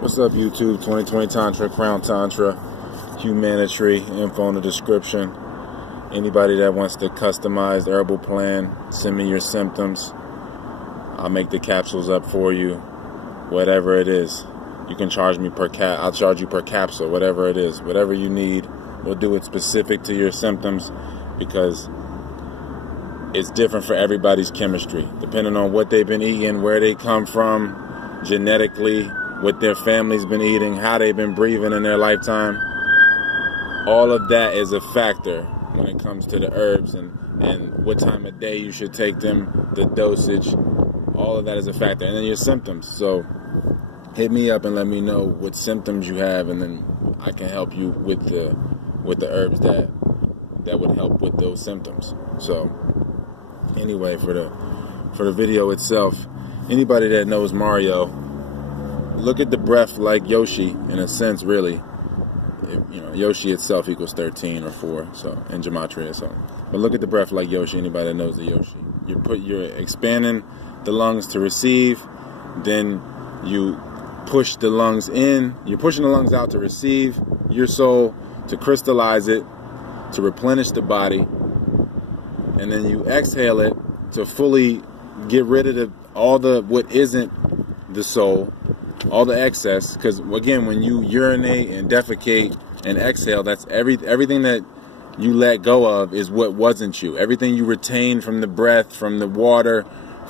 What's up, YouTube? 2020 Tantra, Crown Tantra, Humanitary, info in the description. Anybody that wants to customize the herbal plan, send me your symptoms. I'll make the capsules up for you, whatever it is. You can charge me I'll charge you per capsule, whatever it is. Whatever you need, we'll do it specific to your symptoms because it's different for everybody's chemistry. Depending on what they've been eating, where they come from, genetically, what their family's been eating, how they've been breathing in their lifetime. All of that is a factor when it comes to the herbs and what time of day you should take them, the dosage. All of that is a factor. And then your symptoms. So hit me up and let me know what symptoms you have, and then I can help you with the herbs that would help with those symptoms. So anyway, for the video itself, anybody that knows Mario, look at the breath like Yoshi, in a sense, really. Yoshi itself equals 13 or 4, so in gematria. So, but look at the breath like Yoshi. Anybody that knows the Yoshi, you're expanding the lungs to receive, then you push the lungs in. You're pushing the lungs out to receive your soul, to crystallize it, to replenish the body, and then you exhale it to fully get rid of all the what isn't the soul. All the excess, because again, when you urinate and defecate and exhale, that's everything that you let go of is what wasn't you. Everything you retained from the breath, from the water,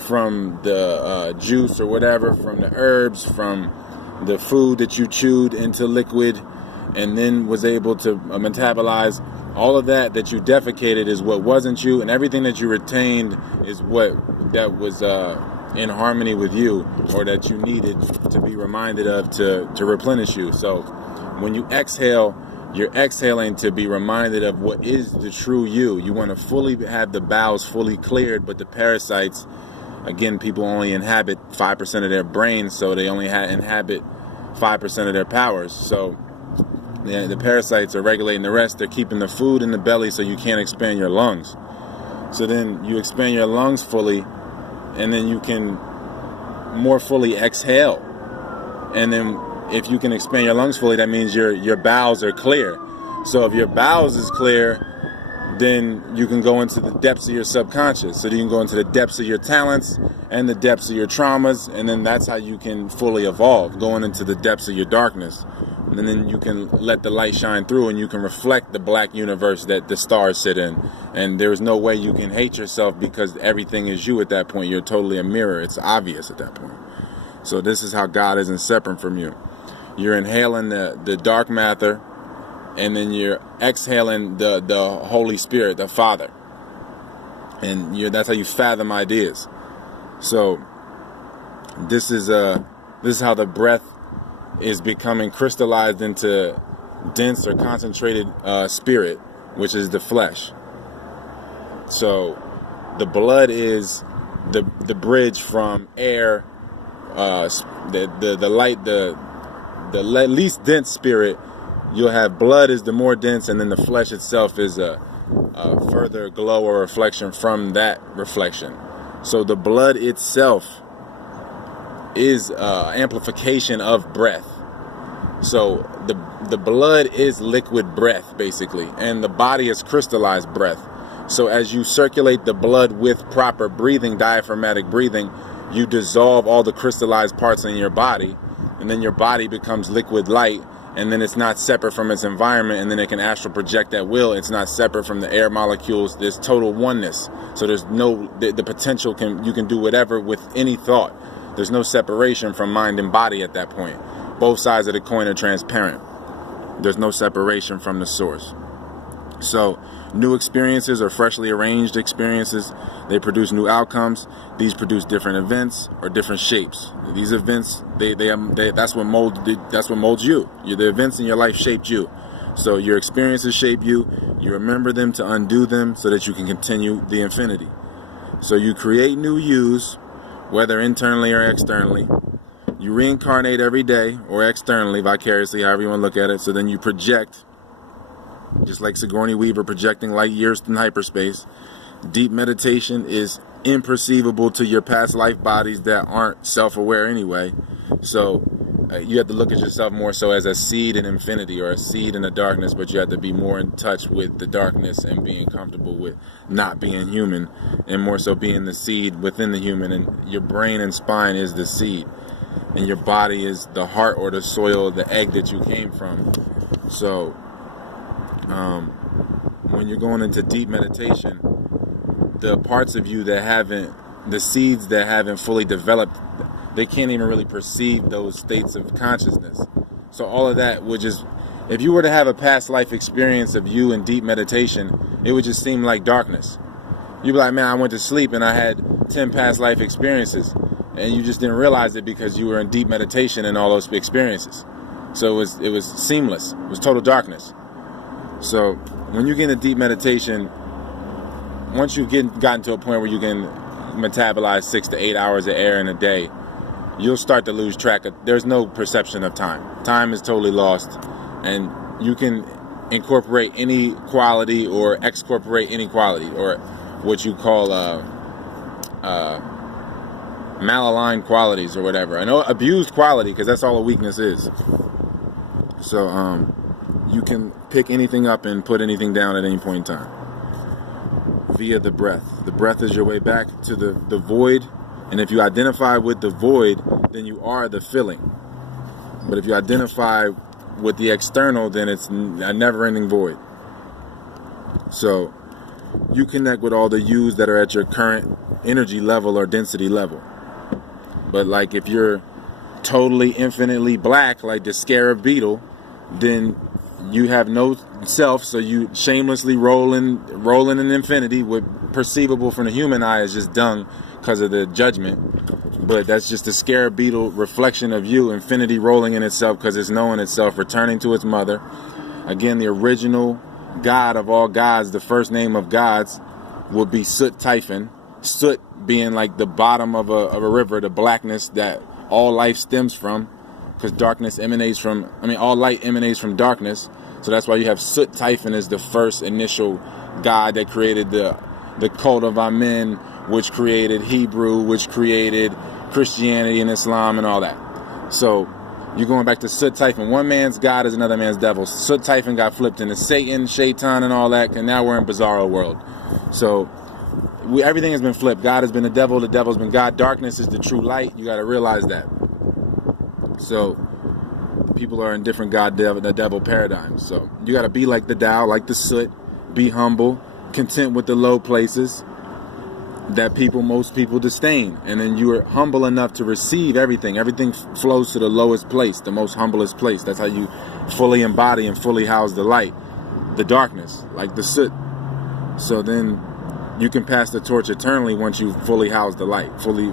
from the juice or whatever, from the herbs, from the food that you chewed into liquid and then was able to metabolize, all of that you defecated is what wasn't you, and everything that you retained is that was in harmony with you, or that you needed to be reminded of to replenish you. So when you exhale, you're exhaling to be reminded of what is the true you. You want to fully have the bowels fully cleared, but the parasites, again, people only inhabit 5% of their brains, so they only inhabit 5% of their powers. So the parasites are regulating the rest. They're keeping the food in the belly so you can't expand your lungs. So then you expand your lungs fully, and then you can more fully exhale. And then if you can expand your lungs fully, that means your bowels are clear. So if your bowels is clear, then you can go into the depths of your subconscious. So you can go into the depths of your talents and the depths of your traumas, and then that's how you can fully evolve, going into the depths of your darkness. And then you can let the light shine through, and you can reflect the black universe that the stars sit in. And there's no way you can hate yourself, because everything is you at that point. You're totally a mirror. It's obvious at that point. So this is how God isn't separate from you. You're inhaling the dark matter, and then you're exhaling the Holy Spirit, the Father. And that's how you fathom ideas. So this is how the breath is becoming crystallized into dense or concentrated spirit, which is the flesh. So the blood is the bridge from air, the light, the least dense spirit. You'll have blood is the more dense, and then the flesh itself is a further glow or reflection from that reflection. So the blood itself is amplification of breath. So the blood is liquid breath, basically, and the body is crystallized breath. So as you circulate the blood with proper breathing, diaphragmatic breathing, you dissolve all the crystallized parts in your body, and then your body becomes liquid light, and then it's not separate from its environment, and then it can astral project at will. It's not separate from the air molecules. There's total oneness. So there's the potential you can do whatever with any thought. There's no separation from mind and body at that point. Both sides of the coin are transparent. There's no separation from the source. So new experiences or freshly arranged experiences, they produce new outcomes. These produce different events or different shapes. These events, that's what molds you. The events in your life shaped you. So your experiences shape you. You remember them to undo them so that you can continue the infinity. So you create new yous, whether internally or externally. You reincarnate every day, or externally, vicariously, however you want to look at it. So then you project, just like Sigourney Weaver projecting light years in hyperspace. Deep meditation is imperceivable to your past life bodies that aren't self-aware anyway. So you have to look at yourself more so as a seed in infinity or a seed in the darkness, but you have to be more in touch with the darkness and being comfortable with not being human, and more so being the seed within the human. And your brain and spine is the seed, and your body is the heart or the soil, the egg that you came from. So when you're going into deep meditation, the parts of you that haven't, the seeds that haven't fully developed, they can't even really perceive those states of consciousness. So all of that would just, if you were to have a past life experience of you in deep meditation, it would just seem like darkness. You'd be like, man, I went to sleep and I had 10 past life experiences, and you just didn't realize it because you were in deep meditation in all those experiences. So it was seamless. It was total darkness. So when you get into deep meditation, once you've gotten to a point where you can metabolize 6 to 8 hours of air in a day, you'll start to lose track of, there's no perception of time. Time is totally lost, and you can incorporate any quality or excorporate any quality, or what you call malaligned qualities or whatever. I know abused quality, because that's all a weakness is. So you can pick anything up and put anything down at any point in time via the breath. The breath is your way back to the void, and if you identify with the void, then you are the filling. But if you identify with the external, then it's a never-ending void. So you connect with all the yous that are at your current energy level or density level. But like if you're totally infinitely black, like the scarab beetle, then you have no self, so you shamelessly rolling in infinity, with perceivable from the human eye as just dung because of the judgment. But that's just the scarab beetle reflection of you, infinity rolling in itself because it's knowing itself, returning to its mother. Again, the original God of all gods, the first name of gods, would be Sut Typhon. Sut being like the bottom of a river, the blackness that all life stems from, because darkness emanates from, all light emanates from darkness. So that's why you have Sut Typhon as the first initial God that created the cult of Amen, which created Hebrew, which created Christianity and Islam and all that. So you're going back to Sut Typhon. One man's God is another man's devil. Sut Typhon got flipped into Satan, Shaitan, and all that, and now we're in Bizarro world. So everything has been flipped. God has been the devil's been God. Darkness is the true light. You got to realize that. So people are in different the devil paradigms. So you got to be like the Tao, like the Sut. Be humble, content with the low places that most people disdain. And then you are humble enough to receive everything. Everything flows to the lowest place, the most humblest place. That's how you fully embody and fully house the light, the darkness, like the Sut. So then you can pass the torch eternally once you fully house the light, fully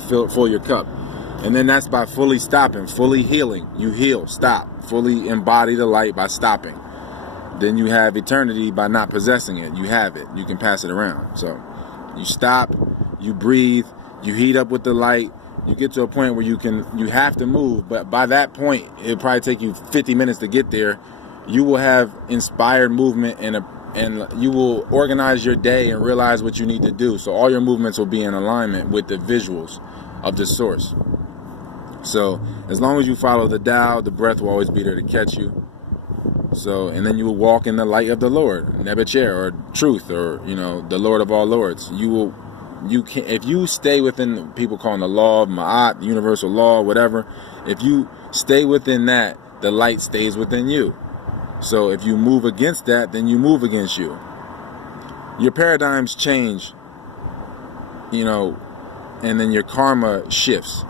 fill your cup. And then that's by fully stopping, fully healing. You heal, stop, fully embody the light by stopping. Then you have eternity by not possessing it. You have it. You can pass it around. So you stop, you breathe, you heat up with the light. You get to a point where you have to move, but by that point, it'll probably take you 50 minutes to get there. You will have inspired movement, and you will organize your day and realize what you need to do. So all your movements will be in alignment with the visuals of the source. So as long as you follow the Tao, the breath will always be there to catch you. So, and then you will walk in the light of the Lord, Nebuchadnezzar, or truth, or the Lord of all lords. You can, if you stay within, people calling the law of Ma'at, universal law, whatever. If you stay within that, the light stays within you. So if you move against that, then you move against you. Your paradigms change, and then your karma shifts.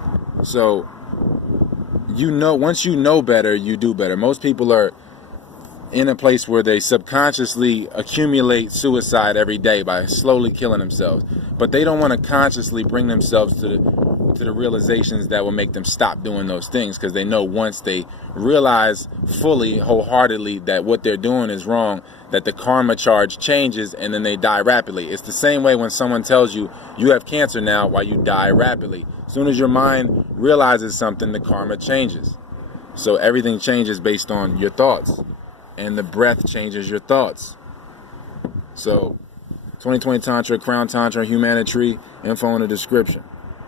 So once you know better, you do better. Most people are in a place where they subconsciously accumulate suicide every day by slowly killing themselves, but they don't want to consciously bring themselves to the realizations that will make them stop doing those things, because they know once they realize fully, wholeheartedly, that what they're doing is wrong, that the karma charge changes, and then they die rapidly. It's the same way when someone tells you you have cancer now, while you die rapidly. As soon as your mind realizes something, the karma changes. So everything changes based on your thoughts. And the breath changes your thoughts. So, 2020 Tantra, Crown Tantra, Humanity, info in the description.